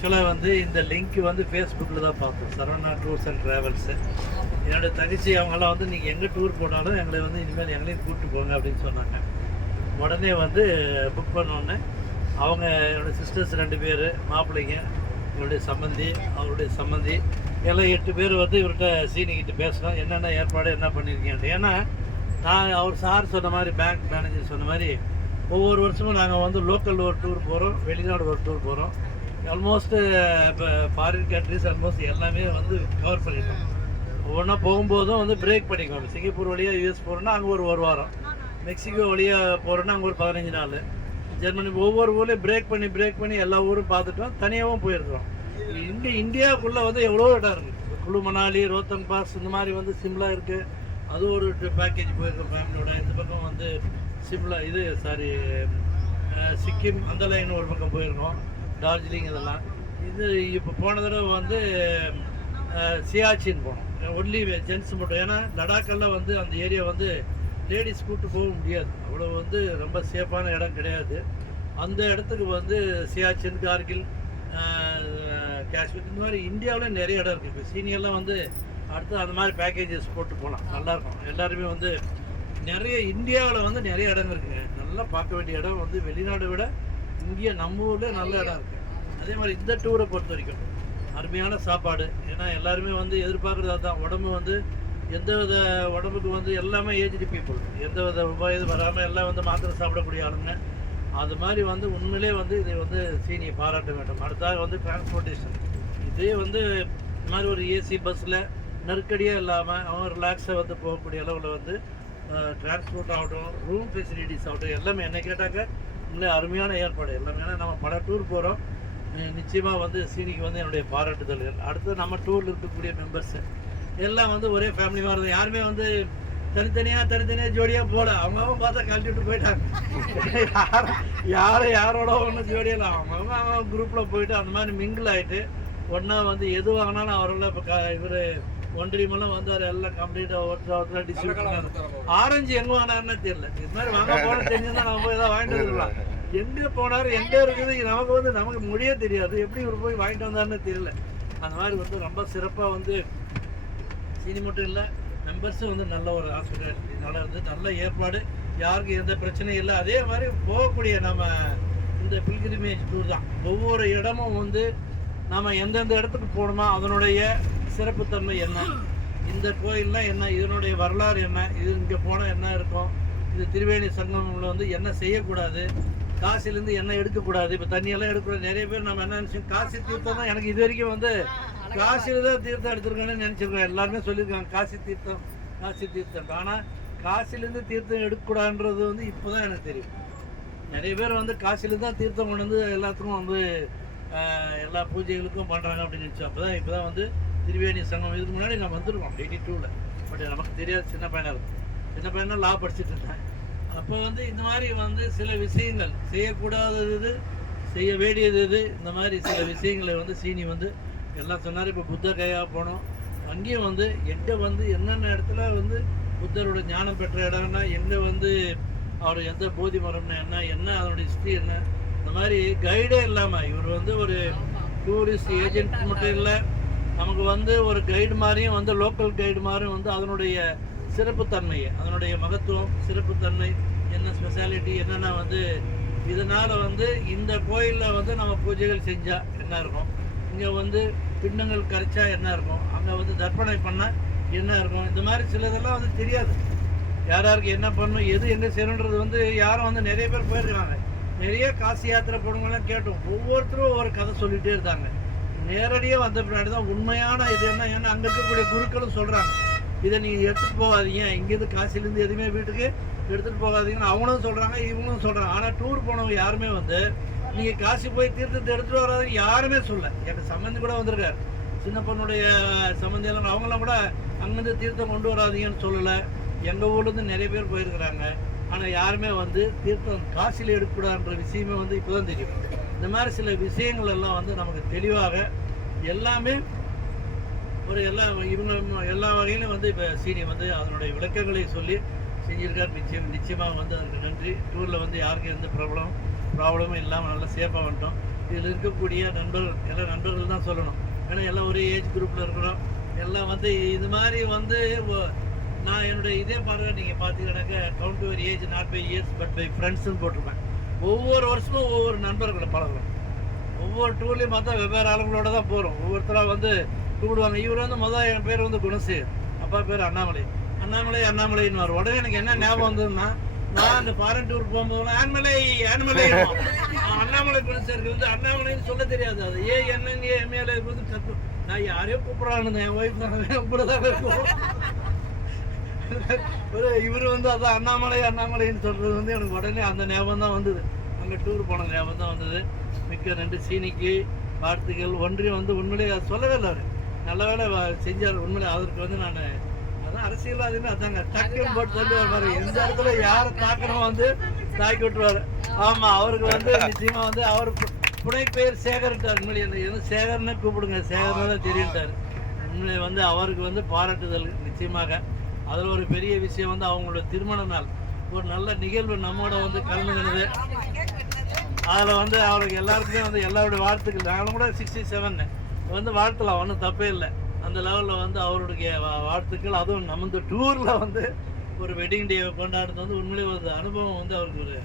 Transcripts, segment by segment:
ஆக்சுவலாக வந்து இந்த லிங்க் வந்து ஃபேஸ்புக்கில் தான் பார்த்தோம், சரவணா டூர்ஸ் அண்ட் ட்ராவல்ஸு. என்னோடய தங்கச்சி அவங்களாம் வந்து நீங்கள் எங்கே டூர் போனாலும் எங்களை வந்து இனிமேல் எங்களையும் கூப்பிட்டு போங்க அப்படின்னு சொன்னாங்க. உடனே வந்து புக் பண்ணோன்னே அவங்க என்னோடய சிஸ்டர்ஸ் 2 பேர், மாப்பிள்ளைங்க, இவருடைய சம்மந்தி, அவருடைய சம்மந்தி எல்லாம் 8 பேர் வந்து இவர்கிட்ட சீனிக்கிட்ட பேசணும் என்னென்ன ஏற்பாடு என்ன பண்ணியிருக்கீங்க. ஏன்னா நான் அவர் சார் சொன்ன மாதிரி, பேங்க் மேனேஜர் சொன்ன மாதிரி, ஒவ்வொரு வருஷமும் நாங்கள் வந்து லோக்கல் ஒரு டூர் போகிறோம், வெளிநாடு ஒரு டூர் போகிறோம். ஆல்மோஸ்ட்டு இப்போ ஃபாரின் கண்ட்ரிஸ் ஆல்மோஸ்ட் எல்லாமே வந்து கவர் பண்ணிட்டோம். ஒவ்வொன்றா போகும்போதும் வந்து பிரேக் பண்ணிக்குவோம். சிங்கப்பூர் வழியாக யூஎஸ் போகிறோன்னா அங்கே ஒரு வாரம், மெக்சிகோ வழியாக போகிறோன்னா அங்கே ஒரு 15 நாள், ஜெர்மனி, ஒவ்வொரு ஊர்லேயும் பிரேக் பண்ணி எல்லா ஊரும் பார்த்துட்டோம். தனியாகவும் போயிருக்கிறோம். இந்தியாவுக்குள்ளே வந்து எவ்வளோ இடம் இருக்குது. குழு மணாலி, ரோத்தங் பாஸ், இந்த மாதிரி வந்து சிம்லா இருக்குது, அது ஒரு பேக்கேஜ் போயிருக்கோம் ஃபேமிலியோட. இந்த பக்கம் வந்து சிம்லா சிக்கிம் அந்த லைன் ஒரு பக்கம் போயிருக்கோம், டார்ஜிலிங் இதெல்லாம். இது இப்போ போன தடவை வந்து சியாச்சின் போனோம், ஒன்லி ஜென்ஸ் மட்டும். ஏன்னா லடாக்கெல்லாம் வந்து அந்த ஏரியா வந்து லேடிஸ் கூப்பிட்டு போக முடியாது, அவ்வளோ வந்து ரொம்ப சேஃபான இடம் கிடையாது. அந்த இடத்துக்கு வந்து சியாச்சின், கார்கில், காஷ்மீர், இந்த மாதிரி இந்தியாவில் நிறைய இடம் இருக்குது. இப்போ சீனியர்லாம் வந்து அடுத்து அந்த மாதிரி பேக்கேஜஸ் போட்டு போகலாம், நல்லாயிருக்கும். எல்லாருமே வந்து நிறைய இந்தியாவில் வந்து நிறைய இடம் இருக்குங்க, நல்லா பார்க்க வேண்டிய இடம் வந்து வெளிநாடு விட இங்கே நம்ம ஊரில் நல்ல இடம் இருக்குது. அதே மாதிரி இந்த டூரை பொறுத்த வரைக்கும் அருமையான சாப்பாடு. ஏன்னா எல்லாருமே வந்து எதிர்பார்க்குறது அதுதான். உடம்பு வந்து எந்தவித உடம்புக்கு வந்து எல்லாமே ஏஜ்டு பீப்புள், எந்தவித உபாயம் வராமல் எல்லாம் வந்து மாத்திரை சாப்பிடக்கூடிய ஆளுங்க. அது மாதிரி வந்து உண்மையிலே வந்து இதை வந்து சீனியை பாராட்ட வேண்டும். அடுத்தாக வந்து டிரான்ஸ்போர்ட்டேஷன், இதே வந்து இந்த மாதிரி ஒரு ஏசி பஸ்ஸில் நெருக்கடியாக இல்லாமல் அவங்க ரிலாக்ஸாக வந்து போகக்கூடிய அளவில் வந்து டிரான்ஸ்போர்ட் ஆகட்டும், ரூம் ஃபெசிலிட்டிஸ் ஆகட்டும், எல்லாமே என்ன கேட்டாக்க இல்லை அருமையான ஏற்பாடு எல்லாமே. ஏன்னா நம்ம பல டூர் போகிறோம், நிச்சயமாக வந்து சீனிக்கு வந்து என்னுடைய பாராட்டுதல்கள். அடுத்து நம்ம டூரில் இருக்கக்கூடிய மெம்பர்ஸு எல்லாம் வந்து ஒரே ஃபேமிலி மாதிரி தான். யாருமே வந்து தனித்தனியாக ஜோடியாக போகல, அவங்க பார்த்தா கழட்டிட்டு போயிட்டாங்க. யாரோட ஒன்றும் ஜோடியில் அவங்க குரூப்பில் போயிட்டு அந்த மாதிரி மிங்கிள் ஆகிட்டு ஒன்றா வந்து எது வாங்கினாலும் அவரெல்லாம் இப்போ இவர் ஒன்றியமெல்லாம் வந்து அவர் எல்லாம் கம்ப்ளீட்டாக ஒருத்தர் டிஸ்ட்ரிபியூட் பண்ணார். ஆரஞ்சு எங்கே வாங்கினாருன்னு தெரியல. இது மாதிரி வாங்க போன தெரிஞ்சுதான் நம்ம போய் ஏதாவது வாங்கிட்டு வந்துடலாம். எங்கே போனார், எங்கே இருக்குது, நமக்கு மொழியே தெரியாது, எப்படி இவர் போய் வாங்கிட்டு வந்தாருன்னு தெரியல. அந்த மாதிரி வந்து ரொம்ப சிறப்பாக வந்து சீனி மட்டும் இல்லை, மெம்பர்ஸும் வந்து நல்ல ஒரு ஹாஸ்பிட்டாலிட்டி, நல்லா இருந்து நல்ல ஏற்பாடு, யாருக்கும் எந்த பிரச்சனையும் இல்லை. அதே மாதிரி போகக்கூடிய நம்ம இந்த பில்கிரிமேஜ் டூர் தான். ஒவ்வொரு இடமும் வந்து நம்ம எந்தெந்த இடத்துக்கு போகணுமோ அதனுடைய சிறப்புத்தன்மை என்ன, இந்த கோயில்லாம் என்ன, இதனுடைய வரலாறு என்ன, இது இங்கே போனால் என்ன இருக்கும், இது திரிவேணி சங்கமில் வந்து என்ன செய்யக்கூடாது, காசிலேருந்து என்ன எடுக்கக்கூடாது. இப்போ தண்ணியெல்லாம் எடுக்கக்கூடாது. நிறைய பேர் நம்ம என்ன நினச்சோம், காசி தீர்த்தம் தான். எனக்கு இது வரைக்கும் வந்து காசியில் தான் தீர்த்தம் எடுத்துருக்கேன்னு நினச்சிருக்கோம். எல்லாருமே சொல்லியிருக்காங்க காசி தீர்த்தம். ஆனால் காசிலேருந்து தீர்த்தம் எடுக்கக்கூடாதுன்றது வந்து இப்போ தான் எனக்கு தெரியும். நிறைய பேர் வந்து காசிலேருந்து தான் தீர்த்தம் கொண்டு வந்து எல்லாத்துக்கும் வந்து எல்லா பூஜைகளுக்கும் பண்ணுறாங்க அப்படின்னு நினச்சோம். இப்போ தான் வந்து திரிவேணி சங்கம். இதுக்கு முன்னாடி நான் வந்துருக்கோம் 82ல், பட் நமக்கு தெரியாது, சின்ன பையனா லா படிச்சுட்டு இருந்தேன். அப்போ வந்து இந்த மாதிரி வந்து சில விஷயங்கள் செய்யக்கூடாதது, செய்ய வேண்டியது இது, இந்த மாதிரி சில விஷயங்களை வந்து சீனி வந்து எல்லாம் சொன்னார். இப்போ புத்த கையாக போனோம், அங்கேயும் வந்து எங்கே வந்து என்னென்ன இடத்துல வந்து புத்தரோட ஞானம் பெற்ற இடம்னா எங்கே வந்து அவர் எந்த போதி மரம்னா என்ன அதனுடைய ஹிஸ்ட்ரி என்ன, இந்த மாதிரி கைடே இல்லாமல் இவர் வந்து ஒரு டூரிஸ்ட் ஏஜென்ட் மட்டும் இல்லை, நமக்கு வந்து ஒரு கைடு மாதிரியும் வந்து லோக்கல் கைடு மாதிரியும் வந்து அதனுடைய சிறப்புத்தன்மையை, அதனுடைய மகத்துவம், சிறப்புத்தன்மை என்ன, ஸ்பெஷாலிட்டி என்னென்னா வந்து இதனால் வந்து இந்த கோயிலில் வந்து நம்ம பூஜைகள் செஞ்சால் என்ன இருக்கும், இங்கே வந்து பிண்டங்கள் கரைச்சா என்ன இருக்கும், அங்கே வந்து தர்ப்பணை பண்ணால் என்ன இருக்கும், இந்த மாதிரி சிலதெல்லாம் வந்து தெரியாது. யாருக்கு என்ன பண்ணணும், எது என்ன செய்யணுன்றது வந்து யாரும் வந்து நிறைய பேர் போயிருக்கிறாங்க. நிறைய காசி யாத்திரை போனவங்களாம் கேட்டோம், ஒவ்வொருத்தரும் ஒரு கதை சொல்லிகிட்டே இருந்தாங்க. நேரடியாக வந்த பின்னாடி தான் உண்மையான இது என்ன, ஏன்னா அங்கே இருக்கக்கூடிய குருக்களும் சொல்கிறாங்க, இதை நீங்கள் எடுத்துகிட்டு போகாதீங்க, இங்கேருந்து காசிலேருந்து எதுவுமே வீட்டுக்கு எடுத்துகிட்டு போகாதீங்கன்னு அவங்களும் சொல்கிறாங்க, இவங்களும் சொல்கிறாங்க. ஆனால் டூர் போனவங்க யாருமே வந்து நீங்கள் காசி போய் தீர்த்தத்தை எடுத்துகிட்டு வராதுன்னு யாருமே சொல்ல. எனக்கு சம்மந்தி கூட வந்திருக்காரு, சின்ன பொண்ணுடைய சம்மந்தியெல்லாம், அவங்களாம் கூட அங்கேருந்து தீர்த்தம் கொண்டு வராதீங்கன்னு சொல்லலை. எங்கள் ஊர்லேருந்து நிறைய பேர் போயிருக்கிறாங்க. ஆனால் யாருமே வந்து தீர்த்தம் காசியில் எடுக்கக்கூடாதுன்ற விஷயமே வந்து இப்போ தான் தெரியும். இந்த மாதிரி சில விஷயங்கள் எல்லாம் வந்து நமக்கு தெளிவாக எல்லாமே ஒரு எல்லா வகையிலும் வந்து இப்போ சீனி வந்து அதனுடைய விளக்கங்களை சொல்லி செஞ்சுருக்கார். நிச்சயமாக வந்து அதுக்கு நன்றி. டூரில் வந்து யாருக்கும் எந்த ப்ராப்ளமும் இல்லாமல் நல்லா சேஃபாக வந்துட்டோம். இதில் இருக்கக்கூடிய நண்பர்கள் எல்லாம் நண்பர்கள் தான் சொல்லணும். ஏன்னா எல்லாம் ஒரே ஏஜ் குரூப்பில் இருக்கிறோம். எல்லாம் வந்து இது மாதிரி வந்து நான் என்னுடைய இதே பாருங்க, நீங்கள் பார்த்தீங்கன்னாக்க count your age not by years but by ஃப்ரெண்ட்ஸ்ன்னு போட்டிருப்பேன். ஒவ்வொரு வருஷமும் ஒவ்வொரு நண்பர்களை பழகுறோம். ஒவ்வொரு டூர்லேயும் பார்த்தா வெவ்வேறு ஆளுங்களோட தான் போகிறோம். ஒவ்வொருத்தராக வந்து கூப்பிடுவாங்க. இவர் வந்து முதல் என் பேர் வந்து குணசேகர், அப்பா பேர் அண்ணாமலை. அண்ணாமலைன்னு வரும். உடனே எனக்கு என்ன ஞாபகம் வந்ததுன்னா, நான் அந்த ஃபாரின் டூர் போகும்போது ஆன்மலை அண்ணாமலை குணசேகருக்கு வந்து அண்ணாமலைன்னு சொல்ல தெரியாது. அது என்னங்க எம்ஏல வந்து கற்று நான் யாரையோ கூப்பிட்றான்னு என் ஒய்ஃப் தான் இருக்கும். இவர் வந்து அதான் அண்ணாமலைன்னு சொல்கிறது வந்து எனக்கு உடனே அந்த ஞாபகம் தான் வந்தது. அங்கே டூர் போன ஞாபகம் தான் வந்தது. மிக்க நன்றி. சீனிக்கு வாழ்த்துக்கள். ஒன்றியம் வந்து உண்மையிலேயே அது சொல்லவே இல்லை, அவர் நல்ல வேலை செஞ்சார். உண்மையிலே அதற்கு வந்து நான் அதான் அரசியல்வாதின்னு அதாங்க டக்குன்னு போட்டு சொல்லி வருவார். எந்த இடத்துல யாரை தாக்கணும் வந்து தாக்கி விட்டுருவார். ஆமாம், அவருக்கு வந்து நிச்சயமாக வந்து அவர் புனை பேர் சேகர்ட்டார். உண்மையிலே எது சேகர்னு கூப்பிடுங்க, சேகர்னு தான் தெரியுட்டார். உண்மையிலே வந்து அவருக்கு வந்து பாராட்டுதல் நிச்சயமாக. அதில் ஒரு பெரிய விஷயம் வந்து அவங்களோட திருமண நாள் ஒரு நல்ல நிகழ்வு நம்மோட வந்து கலந்துக்கினது. அதில் வந்து அவருக்கு எல்லாருக்குமே வந்து எல்லாருடைய வாழ்த்துக்கள். நானும் கூட 67 வந்து வாழ்த்தலாம், ஒன்றும் தப்பே இல்லை. அந்த லெவலில் வந்து அவருடைய வாழ்த்துக்கள். அதுவும் நம்ம இந்த டூரில் வந்து ஒரு வெட்டிங் டே கொண்டாடுறது வந்து உண்மையிலே ஒரு அனுபவம் வந்து அவருக்கு ஒரு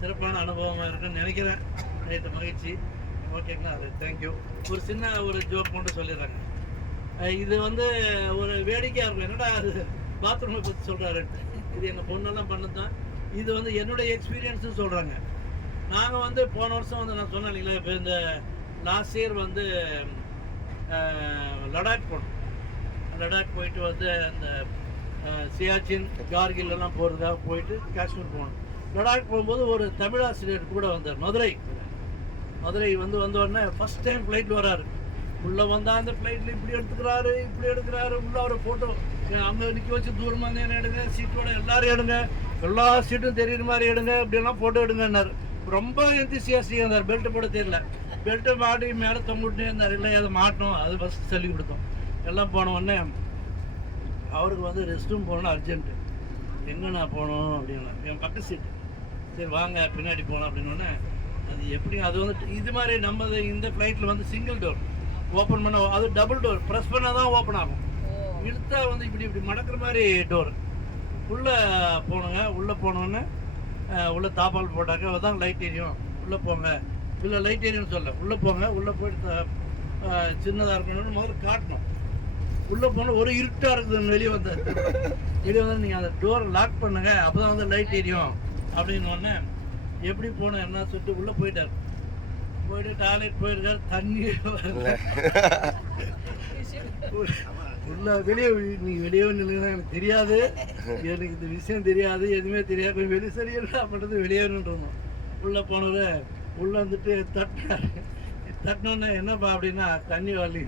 சிறப்பான அனுபவமாக இருக்குன்னு நினைக்கிறேன். ரைட்டு, மகிழ்ச்சி. ஓகேங்களா, அது தேங்க்யூ. ஒரு சின்ன ஒரு ஜோக் மட்டும் சொல்லிடுறாங்க. இது வந்து ஒரு வேடிக்கையாக இருக்கும். என்னடா அது பாத்ரூமை பற்றி சொல்கிறாரு. இது எங்கள் பொண்ணெல்லாம் பண்ணது தான். இது வந்து என்னுடைய எக்ஸ்பீரியன்ஸும் சொல்கிறாங்க. நாங்கள் வந்து போன வருஷம் வந்து நான் சொன்னேன் இல்லைங்களா, இப்போ இந்த லாஸ்ட் இயர் வந்து லடாக் போனோம். லடாக் போயிட்டு வந்து அந்த சியாச்சின் கார்கில் எல்லாம் போகிறதுக்காக போயிட்டு காஷ்மீர் போகணும். லடாக் போகும்போது ஒரு தமிழாசிரியர் கூட வந்தார். மதுரை வந்து வந்த உடனே ஃபஸ்ட் டைம் ஃப்ளைட்டில் வராரு. உள்ளே வந்தால் அந்த ஃப்ளைட்டில் இப்படி எடுக்கிறாரு. உள்ளே ஒரு ஃபோட்டோ அங்கே நிற்க வச்சு தூரமாக என்ன எடுங்க, சீட்டோட எல்லாரும் எடுங்க, எல்லா சீட்டும் தெரியுற மாதிரி எடுங்க, இப்படியெல்லாம் ஃபோட்டோ எடுங்கன்னாரு. ரொம்ப எந்திசியாஸ்டிக்காக இருந்தார். பெல்ட்டு போட தெரியல. பெல்ட்டை மாட்டி மேலே தொங்கிட்டே இருந்தார். இல்லை அதை மாட்டணும், அது ஃபஸ்ட்டு சொல்லி கொடுத்தோம். எல்லாம் போன உடனே அவருக்கு வந்து ரெஸ்ட் ரூம் போகணும் அர்ஜென்ட்டு. எங்கே நான் போகணும் அப்படின்னா என் பக்கம் சீட்டு. சரி வாங்க பின்னாடி போகணும் அப்படின்னோடனே அது எப்படி அது வந்து இது மாதிரி நம்ம இந்த ஃப்ளைட்டில் வந்து சிங்கிள் டோர் ஓப்பன் பண்ண, அது டபுள் டோர் ப்ரெஸ் பண்ணால் தான் ஓப்பன் ஆகும். இழுத்தா வந்து இப்படி மடக்கிற மாதிரி டோர். உள்ளே போகணுங்க. உள்ளே போனோடனே உள்ளே தாப்பால் போட்டாக்க தான் லைட் எரியும். உள்ளே போங்க. இல்லை லைட் எரியும்னு சொல்ல, உள்ளே போங்க. உள்ளே போயிட்டு சின்னதாக இருக்கணும்னு முதல்ல காட்டணும். உள்ளே போனால் ஒரு இருட்டாக இருக்குது. வெளியே வந்தால் நீங்கள் அந்த டோரை லாக் பண்ணுங்க, அப்போ தான் வந்து லைட் எரியும் அப்படின்னு ஒன்று. எப்படி போகணும் என்ன சொல்லிட்டு உள்ளே போயிட்டார். போயிட்டு டாய்லெட் போயிருக்காரு. தண்ணி உள்ள வெளியே நில்லுங்கன்னா எனக்கு தெரியாது, எனக்கு இந்த விஷயம் தெரியாது, எதுவுமே தெரியாது. வெளியே சரியா பண்ணுறது வெளியேறணும். உள்ளே போனவர் உள்ளே வந்துட்டு தட்டினோன்னே என்னப்பா அப்படின்னா தண்ணி வரலி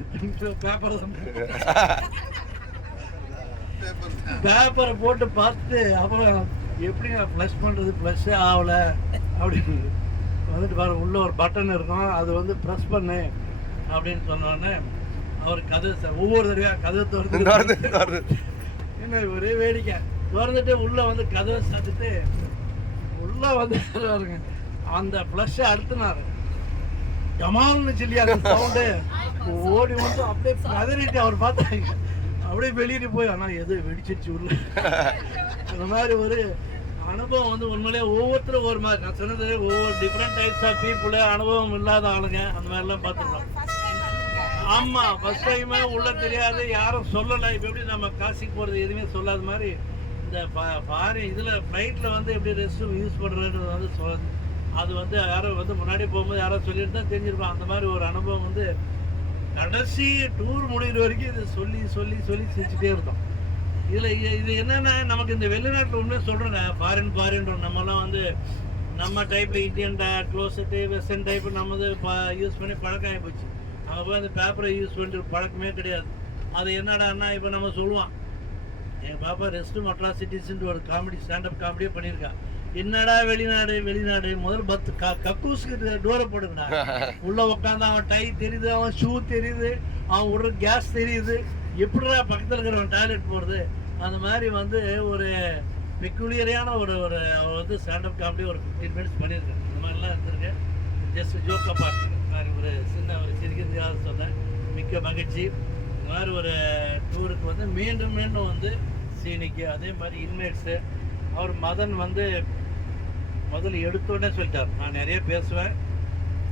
பேப்பர் தான். பேப்பரை போட்டு பார்த்துட்டு அப்புறம் எப்படிங்க ப்ளஷ் பண்ணுறது, ப்ளஷ்ஷே ஆகலை அப்படின்னு வந்துட்டு பாருங்க. உள்ளே ஒரு பட்டன் இருக்கும், அது வந்து ப்ரெஸ் பண்ணு அப்படின்னு சொன்னோடனே அவர் கதவு ஒவ்வொரு தடவையாக கதவை திறந்து என்ன ஒரே வேடிக்கை திறந்துட்டு உள்ளே வந்து கதவை சாத்திட்டு உள்ளே வந்து பாருங்க அந்த ஃப்ளஷ்ஷை அழுத்தினார். ஜமால்னு சொல்லி அந்த சவுண்டு ஓடி வந்து அப்படியே கதறிட்டு அவர் பார்த்தாங்க. அப்படியே வெளியிட்டு போய் ஆனால் எது வெடிச்சிருச்சு உள்ள. அந்த மாதிரி ஒரு அனுபவம் வந்து உண்மையிலே ஒவ்வொருத்தரும் ஒரு மாதிரி. நான் சொன்னது ஒவ்வொரு டிஃப்ரெண்ட் டைப்ஸ் ஆஃப் பீப்புள், அனுபவம் இல்லாத ஆளுங்க அந்த மாதிரிலாம் பார்த்துக்கலாம். ஆமாம், ஃபஸ்ட் டைமே உள்ள தெரியாது, யாரும் சொல்லலை. இப்போ எப்படி நம்ம காசிக்கு போகிறது எதுவுமே சொல்லாத மாதிரி இந்த ஃபாரின் இதில் ஃப்ளைட்டில் வந்து எப்படி ரெஸ்ட் ரூம் யூஸ் பண்ணுறதுன்றது வந்து சொல்லாது. அது வந்து யாரோ வந்து முன்னாடி போகும்போது யாரோ சொல்லிட்டு தான் தெரிஞ்சிருப்பான். அந்த மாதிரி ஒரு அனுபவம் வந்து கடைசி டூர் முடிகிற வரைக்கும் இதை சொல்லி சிரிச்சுட்டே இருந்தோம். இது என்னென்னா நமக்கு இந்த வெளிநாட்டில் உண்மையாக சொல்கிறேங்க, ஃபாரின் நம்மலாம் வந்து நம்ம டைப்பில் இந்தியன் க்ளோசெட்டு வெஸ்டர்ன் டைப்பு நம்ம யூஸ் பண்ணி பழக்கம் ஆகி போச்சு. அங்கே போய் அந்த பேப்பரை யூஸ் பண்ணிட்டு பழக்கமே கிடையாது. அது என்னடான்னா இப்போ நம்ம சொல்லுவான், எங்கள் பாப்பா ரெஸ்ட் ரூம் அட்ராசிட்டிஸ்ன்ட்டு ஒரு காமெடி ஸ்டாண்டப் காமெடியே பண்ணியிருக்கா. என்னடா வெளிநாடு முதல் கக்கூஸுக்கு டோரை போடுங்கடா. உள்ளே உட்காந்து அவன் டை தெரியுது, அவன் ஷூ தெரியுது, அவன் விடுற கேஸ் தெரியுது, எப்படிடா பக்கத்தில் இருக்கிறவன் டாய்லெட் போகிறது. அந்த மாதிரி வந்து ஒரு பெக்குலியரான ஒரு அவர் வந்து ஸ்டாண்டப் காமெடி ஒரு 15 minutes பண்ணியிருக்கேன். இந்த மாதிரிலாம் இருந்திருக்கு. ஜஸ்ட் ஜோக்காக பார்த்துருக்கேன். ஒரு சின்ன ஒரு சிரிக்கிறதுக்காக சொன்னேன். மிக்க மகிழ்ச்சி. இந்த மாதிரி ஒரு டூருக்கு வந்து மீண்டும் மீண்டும் வந்து சீனிக்கு அதே மாதிரி இன்மேட்ஸு அவர் மதன் வந்து முதல்ல எடுத்தோடனே சொல்லிட்டார், நான் நிறைய பேசுவேன்,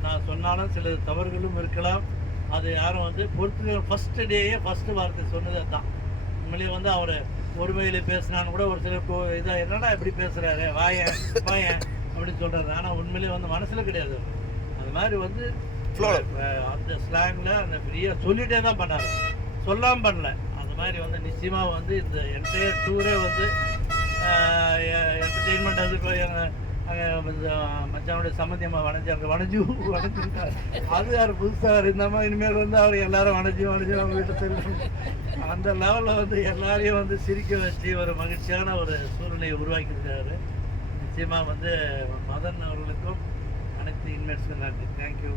நான் சொன்னாலும் சில தவறுகளும் இருக்கலாம், அது யாரும் வந்து பொறுத்து. ஃபஸ்ட்டு டேயே ஃபஸ்ட்டு வார்த்தை சொன்னது அதுதான். உண்மையிலேயே வந்து அவர் ஒருமையில் பேசினான்னு கூட ஒரு சிலர் இதாக என்னடா எப்படி பேசுகிறாரு வாயன் வாயன் அப்படின்னு சொல்கிறாரு. ஆனால் உண்மையிலேயே வந்து மனசில் கிடையாது. அது மாதிரி வந்து அந்த ஸ்லாங்கில் அந்த ஃப்ரீயாக சொல்லிகிட்டே தான் பண்ணார், சொல்லாமல் பண்ணல. அந்த மாதிரி வந்து நிச்சயமாக வந்து இந்த என்டையர் டூரே வந்து என்டர்டெயின்மெண்ட் வந்து இப்போ எங்கள் மச்சானுடைய சம்மந்தியம்மா வணைஞ்சிருக்காரு. அது யார் புதுசாக இருந்தாமல் இனிமேல் வந்து அவர் எல்லாரும் வணைஞ்சி அவங்க வீட்டை தெரியும். அந்த லெவலில் வந்து எல்லாரையும் வந்து சிரிக்க வச்சு ஒரு மகிழ்ச்சியான ஒரு சூழ்நிலையை உருவாக்கியிருக்காரு. நிச்சயமாக வந்து மதன் அவர்களுக்கும் அனைத்து இன்வெஸ்ட்மெண்ட் நன்றி. தேங்க்யூ.